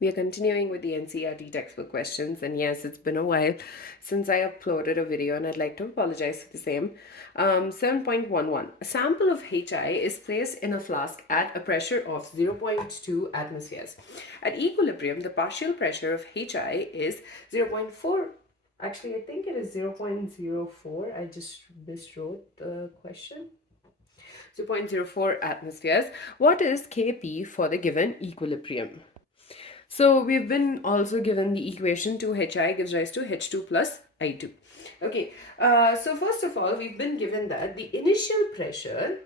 We are continuing with the NCERT textbook questions, and yes, it's been a while since I uploaded a video, and I'd like to apologize for the same. 7.11. A sample of HI is placed in a flask at a pressure of 0.2 atmospheres. At equilibrium, the partial pressure of HI is 0.4. Actually, I think it is 0.04. I just miswrote the question. 0.04 atmospheres. What is Kp for the given equilibrium? So we've been also given the equation 2HI gives rise to H2 plus I2. Okay, so first of all, we've been given that the initial pressure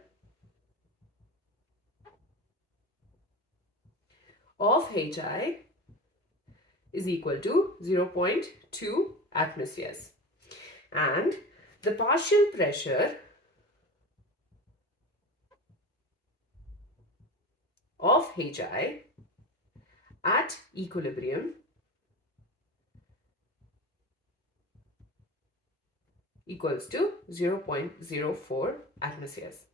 of HI is equal to 0.2 atmospheres. And the partial pressure of HI at equilibrium equals to 0.04 atmospheres.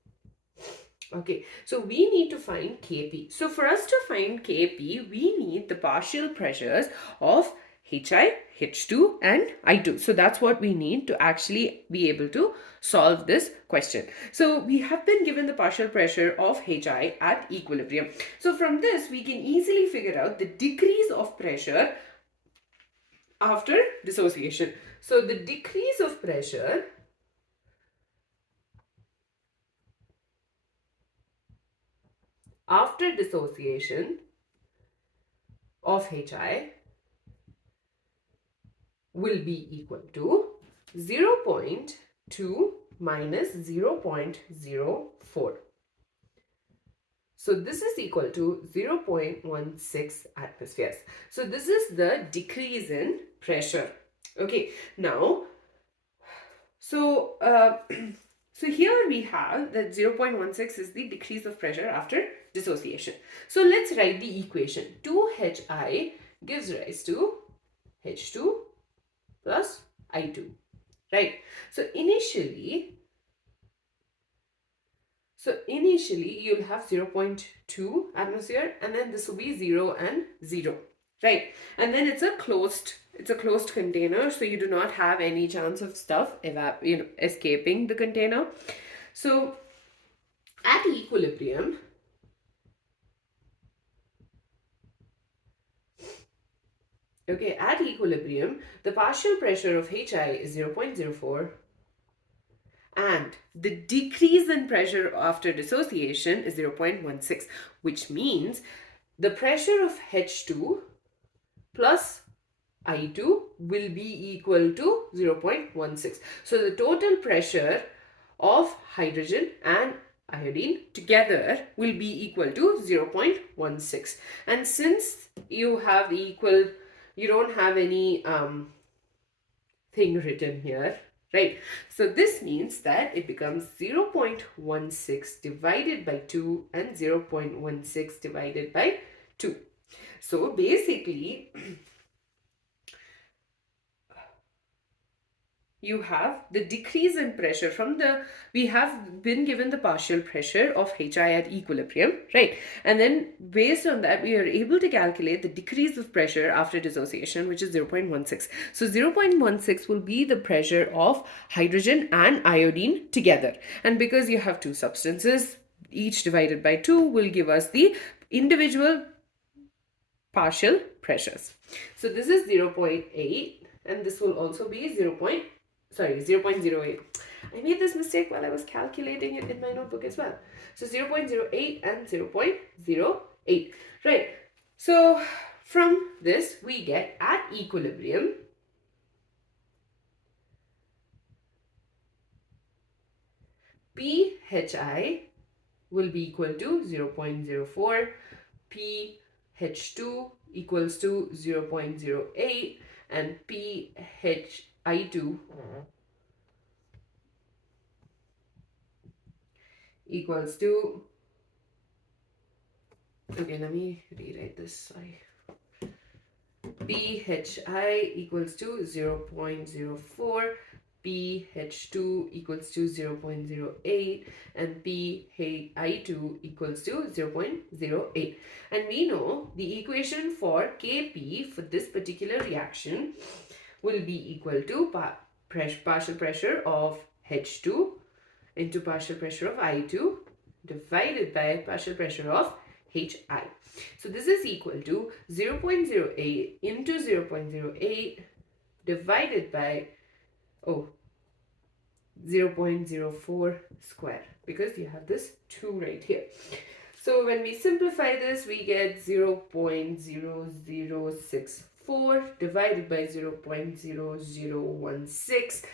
Okay, so we need to find Kp. So for us to find Kp, we need the partial pressures of HI, H2 and I2. So that's what we need to actually be able to solve this question. So we have been given the partial pressure of HI at equilibrium. So from this, we can easily figure out the decrease of pressure after dissociation. So the decrease of pressure after dissociation of HI will be equal to 0.2 minus 0.04. So this is equal to 0.16 atmospheres. So this is the decrease in pressure. Okay, now, so so here we have that 0.16 is the decrease of pressure after dissociation. So let's write the equation. 2HI gives rise to H2 plus I2, right? So initially you'll have 0.2 atmosphere, and then this will be 0 and 0, right? And then it's a closed container, so you do not have any chance of stuff escaping the container. So at equilibrium, the partial pressure of HI is 0.04 and the decrease in pressure after dissociation is 0.16, which means the pressure of H2 plus I2 will be equal to 0.16. So the total pressure of hydrogen and iodine together will be equal to 0.16. And since you have equal, you don't have any thing written here, right? So this means that it becomes 0.16 divided by 2 and 0.16 divided by 2. So basically, you have the decrease in pressure from the, we have been given the partial pressure of HI at equilibrium, right? And then based on that, we are able to calculate the decrease of pressure after dissociation, which is 0.16. So 0.16 will be the pressure of hydrogen and iodine together. And because you have two substances, each divided by 2 will give us the individual partial pressures. So this is 0.8 and this will also be 0.08. I made this mistake while I was calculating it in my notebook as well. So 0.08 and 0.08. Right. So from this we get at equilibrium PHI will be equal to 0.04, PH2 equals to 0.08 and PHI2 equals to, okay, let me rewrite this, sorry. PHI equals to 0.04, pH2 equals to 0.08 and pHI2 equals to 0.08. And we know the equation for Kp for this particular reaction will be equal to partial pressure of H2 into partial pressure of I2 divided by partial pressure of HI. So this is equal to 0.08 into 0.08 divided by 0.04 square, because you have this 2 right here. So when we simplify this, we get 0.0064 divided by 0.0016,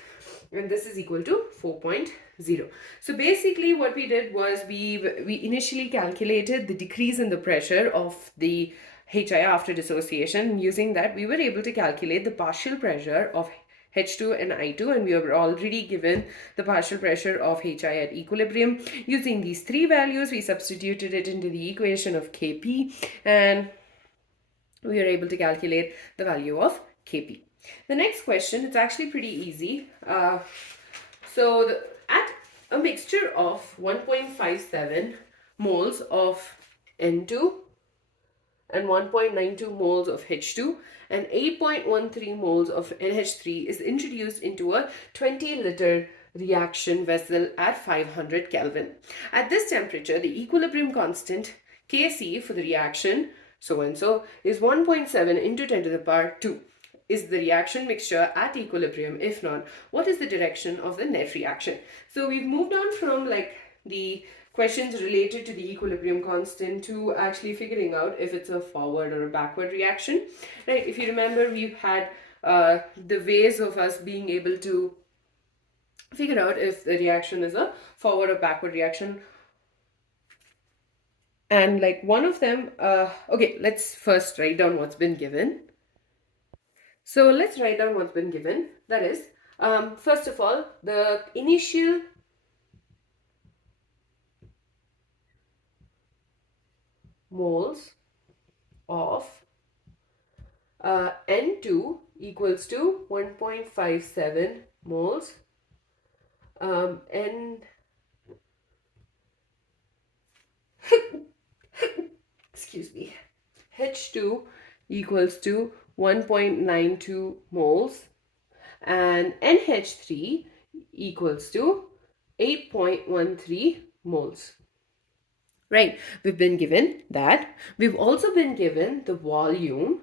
and this is equal to 4.0. So basically what we did was we initially calculated the decrease in the pressure of the HI after dissociation, and using that we were able to calculate the partial pressure of H2 and I2, and we were already given the partial pressure of HI at equilibrium. Using these three values, we substituted it into the equation of Kp, and we are able to calculate the value of Kp. The next question, it's actually pretty easy. At a mixture of 1.57 moles of N2 and 1.92 moles of H2 and 8.13 moles of NH3 is introduced into a 20-liter reaction vessel at 500 Kelvin. At this temperature, the equilibrium constant Kc for the reaction so-and-so is 1.7 into 10 to the power 2. Is the reaction mixture at equilibrium? If not, what is the direction of the net reaction? So we've moved on from like the questions related to the equilibrium constant to actually figuring out if it's a forward or a backward reaction, right? If you remember, we've had the ways of us being able to figure out if the reaction is a forward or backward reaction. And like one of them, okay, let's first write down what's been given. So let's write down what's been given. That is, first of all, the initial moles of N2 equals to 1.57 moles, excuse me, H2 equals to 1.92 moles, and NH3 equals to 8.13 moles. Right, we've been given that. We've also been given the volume,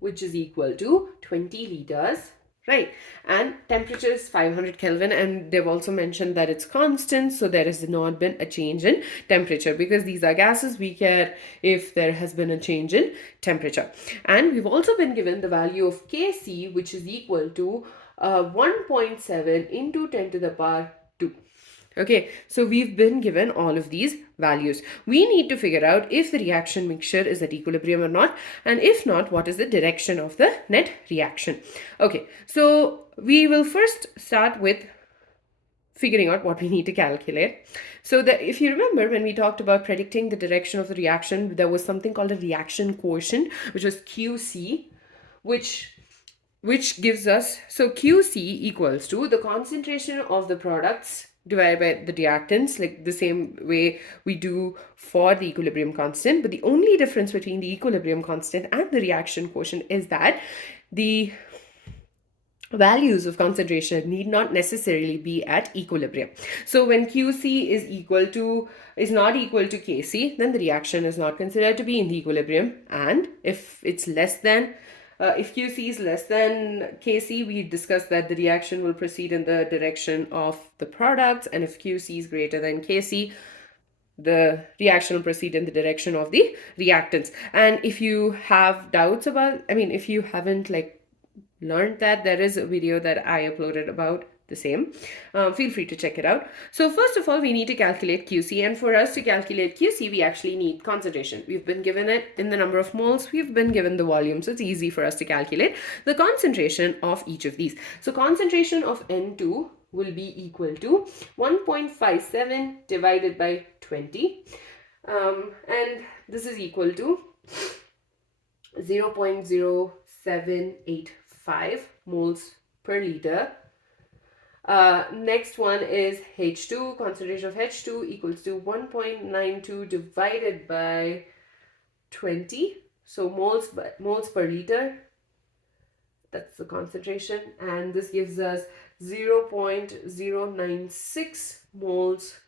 which is equal to 20 liters, right? And temperature is 500 Kelvin, and they've also mentioned that it's constant, so there has not been a change in temperature, because these are gases. We care if there has been a change in temperature. And we've also been given the value of Kc, which is equal to 1.7 into 10 to the power 2. Okay, so we've been given all of these values. We need to figure out if the reaction mixture is at equilibrium or not, and if not, what is the direction of the net reaction. Okay, so we will first start with figuring out what we need to calculate. So if you remember, when we talked about predicting the direction of the reaction, there was something called a reaction quotient, which was QC, which gives us, so QC equals to the concentration of the products divided by the reactants, like the same way we do for the equilibrium constant. But the only difference between the equilibrium constant and the reaction quotient is that the values of concentration need not necessarily be at equilibrium. So when QC is not equal to Kc, then the reaction is not considered to be in the equilibrium. And if it's less than if QC is less than Kc, we discussed that the reaction will proceed in the direction of the products, and if QC is greater than Kc, the reaction will proceed in the direction of the reactants. And if you have doubts about, if you haven't learned that, there is a video that I uploaded about the same. Feel free to check it out. So first of all, we need to calculate QC, and for us to calculate QC, we actually need concentration. We've been given it in the number of moles, we've been given the volume, so it's easy for us to calculate the concentration of each of these. So concentration of N2 will be equal to 1.57 divided by 20, and this is equal to 0.0785 moles per liter. Next one is H2. Concentration of H2 equals to 1.92 divided by 20. So moles per liter. That's the concentration. And this gives us 0.096 moles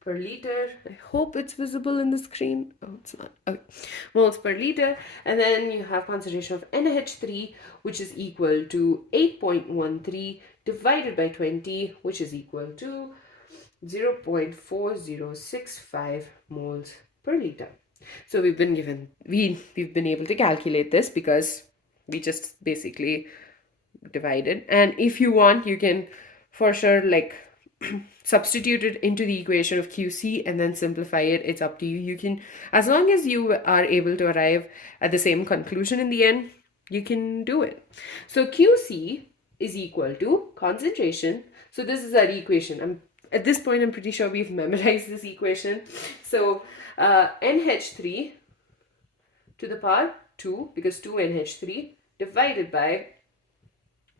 per liter. I hope it's visible in the screen. Oh, it's not. Okay. Moles per liter. And then you have concentration of NH3, which is equal to 8.13 divided by 20, which is equal to 0.4065 moles per liter. So we've been able to calculate this because we just basically divided. And if you want, you can for sure like substitute it into the equation of QC and then simplify it. It's up to you. You can, as long as you are able to arrive at the same conclusion in the end, you can do it. So QC is equal to concentration. So this is our equation. At this point, I'm pretty sure we've memorized this equation. So NH3 to the power 2, because 2 NH3 divided by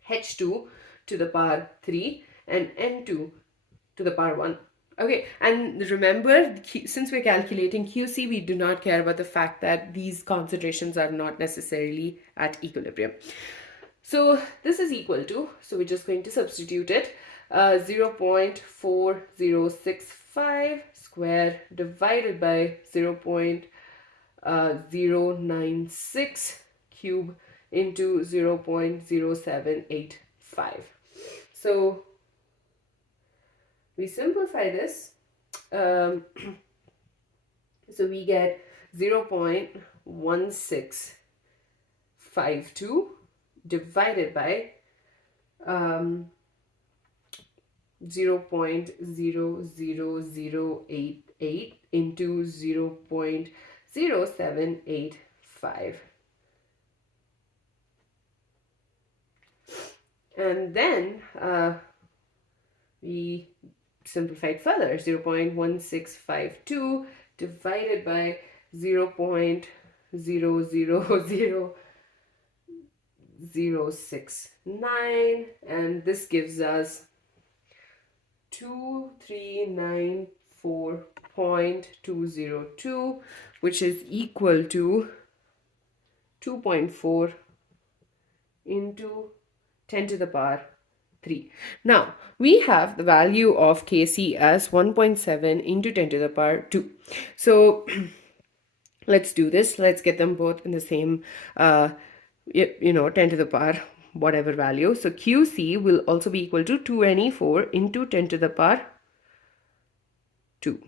H2 to the power 3 and N2 to the power 1. Okay, and remember, since we're calculating QC, we do not care about the fact that these concentrations are not necessarily at equilibrium. So this is equal to, so we're just going to substitute it, 0.4065 square divided by 0.096 cube into 0.0785. So we simplify this. So we get 0.1652 divided by 0.00088 into 0.0785. And then we simplified further. 0.1652 divided by 0.000069, and this gives us 2394.202, which is equal to 2.4 into 10 to the power 3. Now, we have the value of Kc as 1.7 into 10 to the power 2. So, let's do this. Let's get them both in the same, 10 to the power whatever value. So, Qc will also be equal to 294 into 10 to the power 2.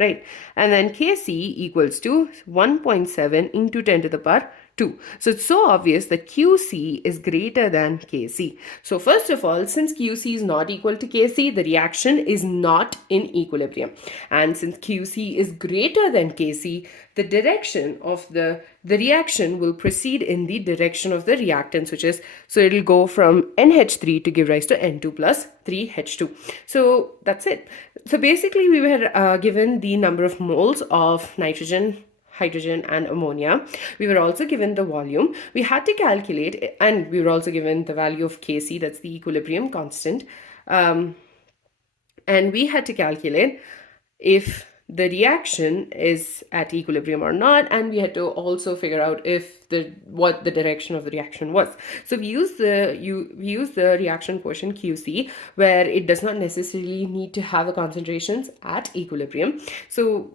Right? And then Kc equals to 1.7 into 10 to the power 2. So it's so obvious that Qc is greater than Kc. So first of all, since Qc is not equal to Kc, the reaction is not in equilibrium. And since Qc is greater than Kc, the direction of the reaction will proceed in the direction of the reactants, which is, so it'll go from NH3 to give rise to N2 plus 3H2. So that's it. So basically we were given the number of moles of nitrogen, hydrogen and ammonia. We were also given the volume. We had to calculate, and we were also given the value of Kc, that's the equilibrium constant. And we had to calculate if the reaction is at equilibrium or not, and we had to also figure out what the direction of the reaction was. So we use the reaction quotient Qc, where it does not necessarily need to have the concentrations at equilibrium. So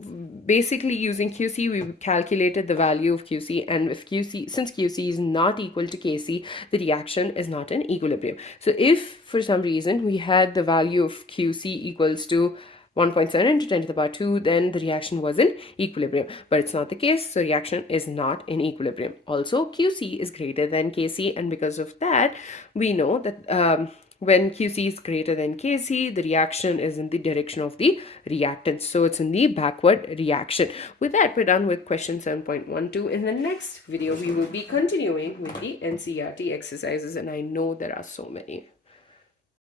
basically using Qc, we calculated the value of Qc, and since Qc is not equal to Kc, the reaction is not in equilibrium. So if for some reason we had the value of Qc equals to 1.7 into 10 to the power 2, then the reaction was in equilibrium. But it's not the case, so reaction is not in equilibrium. Also, Qc is greater than Kc, and because of that, we know that when Qc is greater than Kc, the reaction is in the direction of the reactants. So it's in the backward reaction. With that, we're done with question 7.12. In the next video, we will be continuing with the NCERT exercises, and I know there are so many.